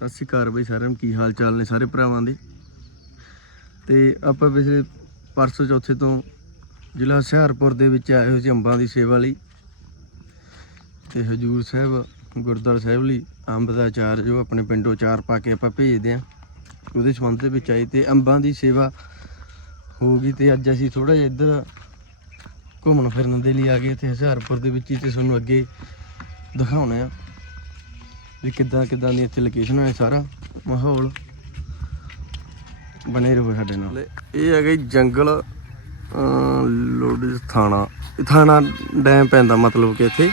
ਸਤਿ ਸ਼੍ਰੀ ਅਕਾਲ ਬਈ ਸਾਰਿਆਂ ਨੂੰ, ਕੀ ਹਾਲ ਚਾਲ ਨੇ ਸਾਰੇ ਭਰਾਵਾਂ ਦੇ? ਤੇ ਆਪਾਂ ਪਿਛਲੇ ਪਰਸੋਂ ਚੌਥੇ ਤੋਂ ਜ਼ਿਲ੍ਹਾ ਹੁਸ਼ਿਆਰਪੁਰ ਦੇ ਵਿੱਚ ਆਏ ਹੋਏ ਸੀ ਅੰਬਾਂ ਦੀ ਸੇਵਾ ਲਈ। ਤੇ ਹਜੂਰ ਸਾਹਿਬ, ਗੁਰਦੁਆਰਾ ਸਾਹਿਬ ਲਈ ਅੰਬ ਦਾ ਅਚਾਰ ਜੋ ਆਪਣੇ ਪਿੰਡੋਂ ਅਚਾਰ ਪਾ ਕੇ ਆਪਾਂ ਭੇਜਦੇ ਆਂ ਉਹਦੇ ਸੰਬੰਧ ਦੇ ਵਿੱਚ ਆਏ ਤੇ ਅੰਬਾਂ ਦੀ ਸੇਵਾ ਹੋ ਗਈ ਤੇ ਅੱਜ ਅਸੀਂ ਥੋੜਾ ਜਿਹਾ ਇੱਧਰ ਘੁੰਮਣ ਫਿਰਨ ਦੇ ਲਈ ਆ ਗਏ ਤੇ ਹੁਸ਼ਿਆਰਪੁਰ ਦੇ ਵਿੱਚ ਹੀ ਤੇ ਤੁਹਾਨੂੰ ਅੱਗੇ ਦਿਖਾਉਣਾ ਆ। ਵੀ ਕਿੱਦਾਂ ਕਿੱਦਾਂ ਦੀ ਇੱਥੇ ਲੋਕੇਸ਼ਨ ਹੈ ਸਾਰਾ ਮਾਹੌਲ। ਬਣੇ ਰਹੋ ਸਾਡੇ ਨਾਲ। ਇਹ ਹੈਗਾ ਜੀ ਜੰਗਲ ਲੋਡੀ ਥਾਣਾ। ਇਹ ਥਾਣਾ ਡੈਮ ਪੈਂਦਾ ਮਤਲਬ ਕਿ ਇੱਥੇ।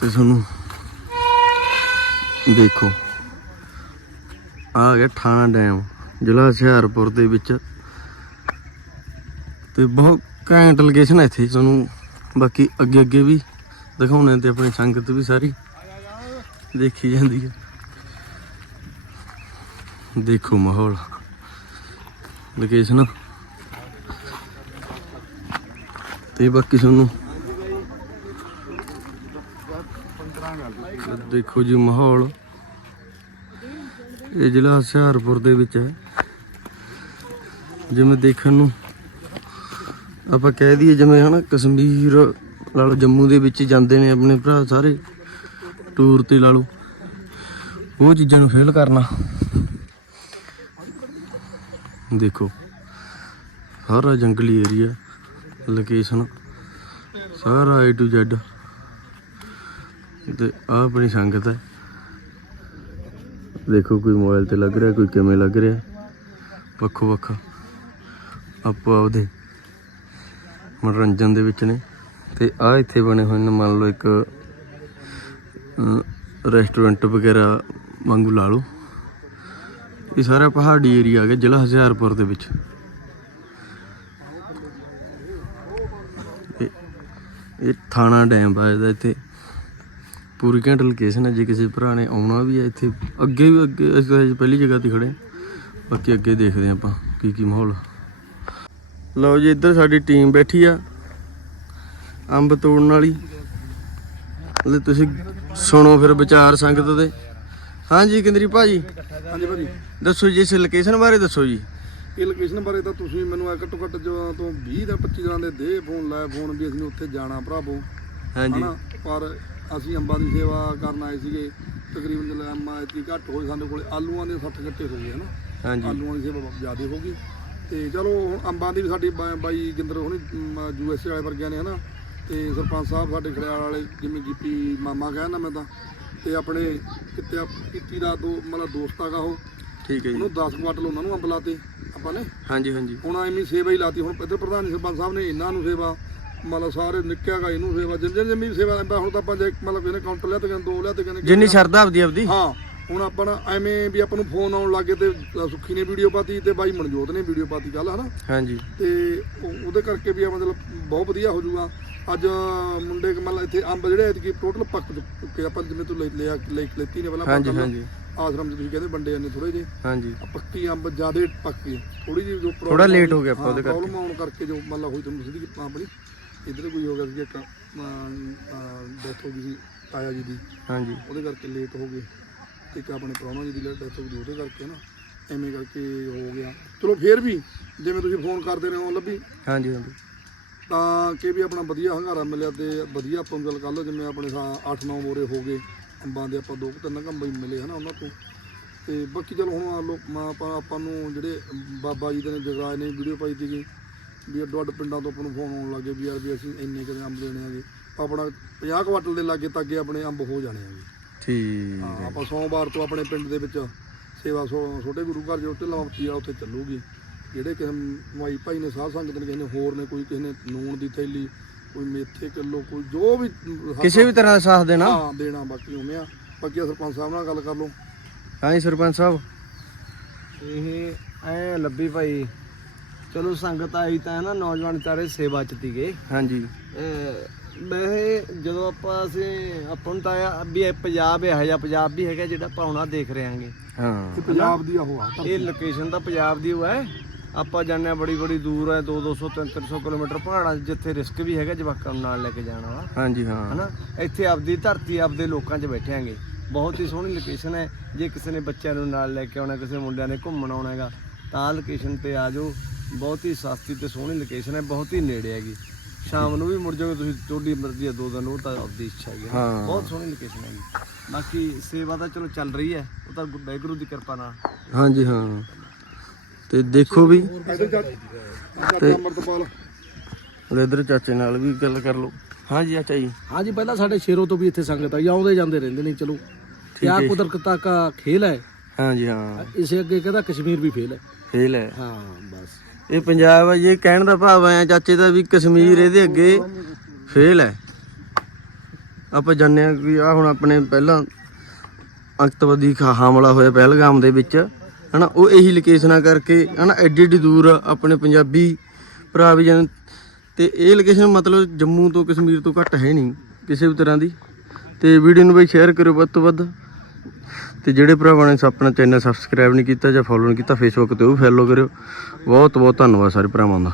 ਤੇ ਤੁਹਾਨੂੰ ਦੇਖੋ। ਆ ਗਿਆ ਥਾਣਾ ਡੈਮ, ਜ਼ਿਲ੍ਹਾ ਹੁਸ਼ਿਆਰਪੁਰ ਦੇ ਵਿੱਚ। ਤੇ ਬਹੁਤ ਘੈਂਟ ਲੋਕੇਸ਼ਨ ਹੈ ਇੱਥੇ। ਤੁਹਾਨੂੰ ਬਾਕੀ ਅੱਗੇ ਅੱਗੇ ਵੀ ਦਿਖਾਉਣੇ ਤੇ ਆਪਣੀ ਸੰਗਤ ਵੀ ਸਾਰੀ। ਦੇਖੀ ਜਾਂਦੀ ਹੈ। ਦੇਖੋ ਮਾਹੌਲ। ਲੋਕੇਸ਼ਨ ਤੇ ਬਾਕੀ ਤੁਹਾਨੂੰ ਦੇਖੋ ਜੀ ਮਾਹੌਲ। ਇਹ ਜ਼ਿਲ੍ਹਾ ਹੁਸ਼ਿਆਰਪੁਰ ਦੇ ਵਿੱਚ ਹੈ। ਜਿਵੇਂ ਦੇਖਣ ਨੂੰ ਆਪਾਂ ਕਹਿ ਦਈਏ ਜਿਵੇਂ ਹਨਾ ਕਸ਼ਮੀਰ ਨਾਲ ਜੰਮੂ ਦੇ ਵਿੱਚ ਜਾਂਦੇ ਨੇ ਆਪਣੇ ਭਰਾ ਸਾਰੇ। ਟੂਰ ਤੇ ਲਾ ਲਓ। ਉਹ ਚੀਜ਼ਾਂ ਨੂੰ ਫੀਲ ਕਰਨਾ। ਦੇਖੋ, ਸਾਰਾ ਜੰਗਲੀ ਏਰੀਆ ਲੋਕੇਸ਼ਨ ਸਾਰਾ A to Z ਤੇ ਆ ਆਪਣੀ ਸੰਗਤ ਹੈ। ਦੇਖੋ, ਕੋਈ ਮੋਬਾਈਲ ਤੇ ਲੱਗ ਰਿਹਾ, ਕੋਈ ਕਿਵੇਂ ਲੱਗ ਰਿਹਾ। ਵੱਖੋ ਵੱਖ ਆਪੋ ਆਪਦੇ ਮਨੋਰੰਜਨ ਦੇ ਵਿੱਚ ਨੇ। ਤੇ ਆ ਇੱਥੇ ਬਣੇ ਹੋਏ ਨੇ, ਮੰਨ ਲਓ ਇੱਕ ਰੈਸਟੋਰੈਂਟ ਵਗੈਰਾ ਵਾਂਗੂ ਲਾ ਲਓ। ਇਹ ਸਾਰਾ ਪਹਾੜੀ ਏਰੀਆ ਆ ਗਿਆ ਜ਼ਿਲ੍ਹਾ ਹੁਸ਼ਿਆਰਪੁਰ ਦੇ ਵਿੱਚ। ਇਹ- ਥਾਣਾ ਡੈਮ ਆ ਇਹਦਾ ਇੱਥੇ। ਪੂਰੀ ਘੰਟ ਲੋਕੇਸ਼ਨ ਹੈ ਜੇ ਕਿਸੇ ਭਰਾ ਨੇ ਆਉਣਾ ਵੀ ਹੈ ਇੱਥੇ, ਅੱਗੇ ਵੀ ਅੱਗੇ ਅਸੀਂ ਪਹਿਲੀ ਜਗ੍ਹਾ ਤੇ ਖੜੇ। ਬਾਕੀ ਅੱਗੇ ਦੇਖਦੇ ਹਾਂ ਆਪਾਂ ਕੀ ਕੀ ਮਾਹੌਲ ਲਓ ਜੀ, ਇੱਧਰ ਸਾਡੀ ਟੀਮ ਬੈਠੀ ਆ। ਅੰਬ ਤੋੜਨ ਵਾਲੀ। ਲੈ ਤੁਸੀਂ ਸੁਣੋ ਫਿਰ ਵਿਚਾਰ ਸੰਗਤ ਦੇ। ਹਾਂਜੀ ਕਿੰਦਰੀ ਭਾਜੀ। ਹਾਂਜੀ ਭਾਜੀ। ਦੱਸੋ ਜੀ ਇਸ ਲੋਕੇਸ਼ਨ ਬਾਰੇ ਦੱਸੋ ਜੀ। ਇਹ ਲੋਕੇਸ਼ਨ ਬਾਰੇ ਤਾਂ ਤੁਸੀਂ ਮੈਨੂੰ ਆ ਘੱਟੋ ਘੱਟ ਜੋ ਤੋਂ 20 ਜਾਂ 25 ਦਿਨਾਂ ਦੇ ਦੇ ਫੋਨ ਲਾਇਆ ਫੋਨ ਵੀ ਅਸੀਂ ਉੱਥੇ ਜਾਣਾ ਭਰਾਵੋ ਹਾਂਜੀ। ਪਰ ਅਸੀਂ ਅੰਬਾਂ ਦੀ ਸੇਵਾ ਕਰਨ ਆਏ ਸੀਗੇ ਤਕਰੀਬਨ ਜਦੋਂ ਅੰਬਾਂ ਇਤਨੀ ਘੱਟ ਹੋਏ ਸਾਡੇ ਕੋਲੇ ਆਲੂਆਂ ਦੇ 60 ਗੱਟੇ ਹੋ ਗਏ ਹਨਾ। ਹਾਂਜੀ। ਆਲੂਆਂ ਦੀ ਸੇਵਾ ਜ਼ਿਆਦਾ ਹੋ ਗਈ। ਤੇ ਚਲੋ ਹੁਣ ਅੰਬਾਂ ਦੀ ਵੀ ਸਾਡੀ ਬਾਈ ਗਿੰਦਰ ਹੁਣੀ ਯੂ ਐਸ ਏ ਵਾਲੇ ਵਰਗਿਆਂ ਨੇ ਹਨਾ। ਤੇ ਸਰਪੰਚ ਸਾਹਿਬ ਸਾਡੇ ਖੜਿਆਲ ਵਾਲੇ ਜਿਵੇਂ ਜੀਪੀ ਮਾਮਾ ਕਹਿੰਦਾ ਮੈਂ ਤਾਂ ਤੇ ਆਪਣੇ ਕਿਤੇ ਪੀਤੀ ਦਾ ਦੋ ਮਤਲਬ ਦੋਸਤ ਆਗਾ ਉਹ। ਠੀਕ ਹੈ ਜੀ। ਉਹਨੂੰ 10 ਕੁਆਟਲ ਉਹਨਾਂ ਨੂੰ ਅੰਬ ਲਾਤੇ ਆਪਾਂ ਨੇ। ਹਾਂਜੀ ਹਾਂਜੀ। ਹੁਣ ਐਵੇਂ ਸੇਵਾ ਹੀ ਲਾਤੀ। ਹੁਣ ਇੱਧਰ ਪ੍ਰਧਾਨ ਸਰਪੰਚ ਸਾਹਿਬ ਨੇ ਇਹਨਾਂ ਨੂੰ ਸੇਵਾ ਮਤਲਬ ਸਾਰੇ ਨਿੱਕਿਆ ਗਾ ਇਹਨੂੰ ਸੇਵਾ ਜਿੰਨ ਜਿੰਨ ਵੀ ਸੇਵਾ ਲੈਂਦਾ ਹੁਣ ਤਾਂ ਆਪਾਂ ਜੇ ਮਤਲਬ ਇਹਨੇ ਕਾਊਂਟਰ ਲਿਆ ਤੇ ਕਹਿੰਦੇ ਦੋ ਲਿਆ ਤੇ ਕਹਿੰਦੇ ਜਿੰਨੀ ਸ਼ਰਧਾ ਆਪਦੀ ਆਪਦੀ। ਹਾਂ ਹੁਣ ਆਪਾਂ ਨਾ ਐਵੇਂ ਵੀ ਆਪਾਂ ਨੂੰ ਫੋਨ ਆਉਣ ਲੱਗੇ ਤੇ ਸੁੱਖੀ ਨੇ ਵੀਡੀਓ ਪਾਤੀ ਤੇ ਬਾਈ ਮਨਜੋਤ ਨੇ ਵੀਡੀਓ ਪਾਤੀ ਕੱਲ ਹਨਾ? ਹਾਂਜੀ। ਤੇ ਉਹ- ਉਹਦੇ ਕਰਕੇ ਵੀ ਮਤਲਬ ਬਹੁਤ ਵਧੀਆ ਹੋ ਜਾਊਗਾ। ਅੱਜ ਮੁੰਡੇ ਮਤਲਬ ਇੱਥੇ ਅੰਬ ਜਿਹੜੇ ਐਤਕੀ ਟੋਟਲ ਪੱਕ ਚੁੱਕੇ ਆਪਾਂ ਜਿਵੇਂ ਤੂੰ ਲੈ ਲਿਆ ਲੈ ਲੈਤੀ ਨੇ ਪਹਿਲਾਂ ਹਾਂਜੀ ਹਾਂਜੀ। ਆਸ਼ਰਮ ਚ ਤੁਸੀਂ ਕਹਿੰਦੇ ਵੰਡੇ ਨੇ ਥੋੜੇ ਜਿਹੇ। ਹਾਂਜੀ। ਪੱਕੀ ਅੰਬ ਜਿਆਦੇ ਪੱਕ ਥੋੜੀ ਜਿਹੀ ਜੋ problem ਥੋੜਾ ਲੇਟ ਹੋ ਗਿਆ ਆਪਾਂ ਉਹਦੇ ਕਰਕੇ। problem ਆਉਣ ਕਰਕੇ ਜੋ ਮਤਲਬ ਹੋਈ ਤੁਹਾਨੂੰ ਸਿੱਧੀ ਆਪਣੀ। ਇਧਰ ਕੋਈ ਹੋ ਗਿਆ ਸੀ ਇੱਕ ਡੈਥ ਹੋ ਗਈ ਸੀ ਤਾਇਆ ਜੀ ਦੀ। ਹਾਂਜੀ। ਉਹਦੇ ਕਰਕੇ ਲੇਟ ਹੋ ਗਏ। ਇੱਕ ਆਪਣੇ ਪ੍ਰਾਹੁਣਾ ਜੀ ਦੀ ਡੈਥ ਹੋ ਗਈ ਉਹਦੇ ਕਰਕੇ ਨਾ ਐਵੇਂ ਕਰਕੇ ਹੋ ਗਿਆ। ਚਲੋ ਫੇਰ ਵੀ ਜਿਵੇਂ ਤੁਸੀਂ ਫੋਨ ਕਰਦੇ ਰਹੇ ਹੋ ਲੱਭੀ? ਹਾਂਜੀ ਹਾਂਜੀ। ਤਾਂ ਕਿ ਵੀ ਆਪਣਾ ਵਧੀਆ ਹੰਗਾਰਾ ਮਿਲਿਆ ਤੇ ਵਧੀਆ ਆਪਾਂ ਨੂੰ ਗੱਲ ਕਰ ਲਓ ਜਿਵੇਂ ਆਪਣੇ 8-9 ਬੋਰੇ ਹੋ ਗਏ ਅੰਬਾਂ ਦੇ ਆਪਾਂ ਦੋ ਤਿੰਨ ਕੰਬਈ ਮਿਲੇ ਹਨਾ ਉਹਨਾਂ ਤੋਂ। ਤੇ ਬਾਕੀ ਚਲੋ ਹੁਣ ਆ ਲੋਕ ਮੈਂ ਆਪਾਂ ਆਪਾਂ ਨੂੰ ਜਿਹੜੇ ਬਾਬਾ ਜੀ ਦੇ ਨੇ ਜਗਰਾਜ ਨੇ ਵੀਡੀਓ ਪਾਈ ਸੀਗੀ ਵੀ ਅੱਡੋ ਅੱਡ ਪਿੰਡਾਂ ਤੋਂ ਆਪਾਂ ਨੂੰ ਫੋਨ ਆਉਣ ਲੱਗੇ ਵੀ ਯਾਰ ਵੀ ਅਸੀਂ ਇੰਨੇ ਕਿਤੇ ਅੰਬ ਲੈਣੇ ਆਗੇ ਆਪਣਾ 50 ਕੁਆਟਲ ਦੇ ਲਾਗੇ ਤੱਕ ਆਪਣੇ ਅੰਬ ਹੋ ਜਾਣੇ ਆਗੇ ਠੀਕ ਹਾਂ ਆਪਾਂ ਸੋਮਵਾਰ ਤੋਂ ਆਪਣੇ ਪਿੰਡ ਦੇ ਵਿੱਚ ਸੇਵਾ ਸੋ- ਛੋਟੇ ਗੁਰੂ ਘਰ ਜੋ ਢਿੱਲਾਂ ਮੱਤੀ ਆ ਉੱਥੇ ਚੱਲੂਗੀ। ਜਿਹੜੇ ਕਿਸੇ ਮਾਈ ਭਾਈ ਨੇ ਸਾਧ ਸੰਗਤ ਨੇ ਕਿਸੇ ਨੇ ਹੋਰ ਨੇ ਕੋਈ ਕਿਸੇ ਨੇ ਨੂਣ ਦੀ ਥੈਲੀ ਕੋਈ ਮੇਥੇ ਕਿਲੋ ਕੋਈ ਜੋ ਵੀ ਕਿਸੇ ਵੀ ਤਰ੍ਹਾਂ ਦਾ ਸਾਥ ਦੇਣਾ। ਹਾਂ ਦੇਣਾ ਬਾਕੀ ਉਵੇਂ ਆ। ਬਾਕੀ ਸਰਪੰਚ ਸਾਹਿਬ ਨਾਲ ਗੱਲ ਕਰ ਲਓ। ਹਾਂਜੀ ਸਰਪੰਚ ਸਾਹਿਬ। ਇਹ ਐ ਲੱਭੀ ਭਾਈ। ਚਲੋ ਸੰਗਤ ਆਈ ਤਾਂ ਨਾ ਨੌਜਵਾਨ ਚਾਰੇ ਸੇਵਾ ਚ ਤੀਗੇ ਹਾਂਜੀ ਵੈਸੇ ਜਦੋਂ ਆਪਾਂ ਅਸੀਂ ਆਪਾਂ ਨੂੰ ਤਾਂ ਆ ਵੀ ਇਹ ਪੰਜਾਬ ਇਹੋ ਜਿਹਾ ਪੰਜਾਬ ਵੀ ਹੈਗਾ ਜਿਹੜਾ ਪਾਉਣਾ ਦੇਖ ਰਹੇ ਆਂਗੇ ਹਾਂ। ਪੰਜਾਬ ਦੀ ਉਹ ਆ ਇਹ ਲੋਕੇਸ਼ਨ ਤਾਂ ਪੰਜਾਬ ਦੀ ਉਹ ਹੈ। ਆਪਾਂ ਜਾਣਦੇ ਹਾਂ ਬੜੀ ਬੜੀ ਦੂਰ ਹੈ 2 200 300 ਕਿਲੋਮੀਟਰ ਪਹਾੜਾਂ 'ਚ ਜਿੱਥੇ ਰਿਸਕ ਵੀ ਹੈਗਾ ਜਵਾਕਾਂ ਨੂੰ ਨਾਲ ਲੈ ਕੇ ਜਾਣਾ ਵਾ ਹਾਂਜੀ ਹਾਂ। ਹਨਾ? ਇੱਥੇ ਆਪਦੀ ਧਰਤੀ ਆਪਦੇ ਲੋਕਾਂ 'ਚ ਬੈਠਿਆਂਗੇ ਬਹੁਤ ਹੀ ਸੋਹਣੀ ਲੋਕੇਸ਼ਨ ਹੈ। ਜੇ ਕਿਸੇ ਨੇ ਬੱਚਿਆਂ ਨੂੰ ਨਾਲ ਲੈ ਕੇ ਆਉਣਾ ਕਿਸੇ ਮੁੰਡਿਆਂ ਨੇ ਘੁੰਮਣ ਆਉਣਾ ਹੈਗਾ ਤਾਂ ਲੋਕੇਸ਼ਨ ਤੇ ਆ ਜਾਓ। ਬਹੁਤ ਹੀ ਸਸਤੀ ਤੇ ਸੋਹਣੀ ਲੋਕੇਸ਼ਨ ਹੈ ਬਹੁਤ ਹੀ ਨੇੜੇ ਹੈਗੀ। ਸ਼ਾਮ ਨੂੰ ਵੀ ਮੁੜ ਜਾਓਗੇ ਤੁਸੀਂ ਤੁਹਾਡੀ ਮਰਜ਼ੀ ਹੈ ਦੋ ਦਿਨ ਉਹ ਤਾਂ ਆਪਦੀ ਇੱਛਾ ਹੈਗੀ। ਬਹੁਤ ਸੋਹਣੀ ਲੋਕੇਸ਼ਨ ਹੈਗੀ। ਬਾਕੀ ਸੇਵਾ ਤਾਂ ਚਲੋ ਚੱਲ ਰਹੀ ਹੈ। ਉਹ ਤਾਂ ਵਾਹਿਗੁਰੂ ਦੀ ਕਿਰਪਾ ਨਾਲ। ਹਾਂਜੀ ਹਾਂ। ਤੇ ਦੇਖੋ ਵੀ। ਅਮਰਤਪਾਲ। ਹੁਣ ਇਧਰ ਚਾਚੇ ਨਾਲ ਵੀ ਗੱਲ ਕਰ ਲਓ। ਹਾਂਜੀ ਚਾਚਾ ਜੀ। ਹਾਂਜੀ ਪਹਿਲਾਂ ਸਾਡੇ ਸ਼ੇਰੋਂ ਤੋਂ ਵੀ ਇੱਥੇ ਸੰਗਤ ਆਈ ਆਉਂਦੇ ਜਾਂਦੇ ਰਹਿੰਦੇ ਨੇ ਚਲੋ। ਕਿਆ। ਕੁਦਰਤ ਦਾ ਖੇਲ ਹੈ। ਹਾਂਜੀ ਹਾਂ। ਇਸੇ ਅੱਗੇ ਕਹਿੰਦਾ ਕਸ਼ਮੀਰ ਵੀ ਫੇਲ ਹੈ। ਫੇਲ ਹੈ। ਹਾਂ ਬਸ। ਇਹ ਪੰਜਾਬ ਹੈ ਇਹ ਕਹਿਣ ਦਾ ਭਾਵ ਆਇਆ ਚਾਚੇ ਦਾ ਵੀ ਕਸ਼ਮੀਰ ਇਹਦੇ ਅੱਗੇ ਫੇਲ ਹੈ। ਆਪਾਂ ਜਾਣਦੇ ਹਾਂ ਕਿ ਆ ਹੁਣ ਆਪਣੇ ਪਹਿਲਾਂ ਅੰਕਤਵਾਦੀ ਹਮਲਾ ਹੋਇਆ ਪਹਿਲਗਾਮ ਦੇ ਵਿੱਚ। ਹਨਾ, ਉਹ ਇਹੀ ਲੋਕੇਸ਼ਨਾਂ ਕਰਕੇ, ਹਨਾ, ਐਡੀ ਐਡੀ ਦੂਰ ਆਪਣੇ ਪੰਜਾਬੀ ਭਰਾ ਵੀ ਜਾਂਦੇ ਤੇ ਇਹ ਲੋਕੇਸ਼ਨ ਮਤਲਬ ਜੰਮੂ ਤੋਂ ਕਸ਼ਮੀਰ ਤੋਂ ਘੱਟ ਹੈ ਨਹੀਂ, ਕਿਸੇ ਵੀ ਤਰ੍ਹਾਂ ਦੀ। ਤੇ ਵੀਡੀਓ ਨੂੰ ਬਈ ਸ਼ੇਅਰ ਕਰਿਓ ਵੱਧ ਤੋਂ ਵੱਧ। ਤੇ ਜਿਹੜੇ ਭਰਾਵਾਂ ਨੇ ਆਪਣਾ ਚੈਨਲ ਸਬਸਕ੍ਰਾਈਬ ਨਹੀਂ ਕੀਤਾ ਜਾਂ ਫੋਲੋ ਨਹੀਂ ਕੀਤਾ ਫੇਸਬੁੱਕ ਤੇ ਉਹ ਫੋਲੋ ਕਰਿਓ। ਬਹੁਤ ਬਹੁਤ ਧੰਨਵਾਦ ਸਾਰੇ ਭਰਾਵਾਂ ਦਾ।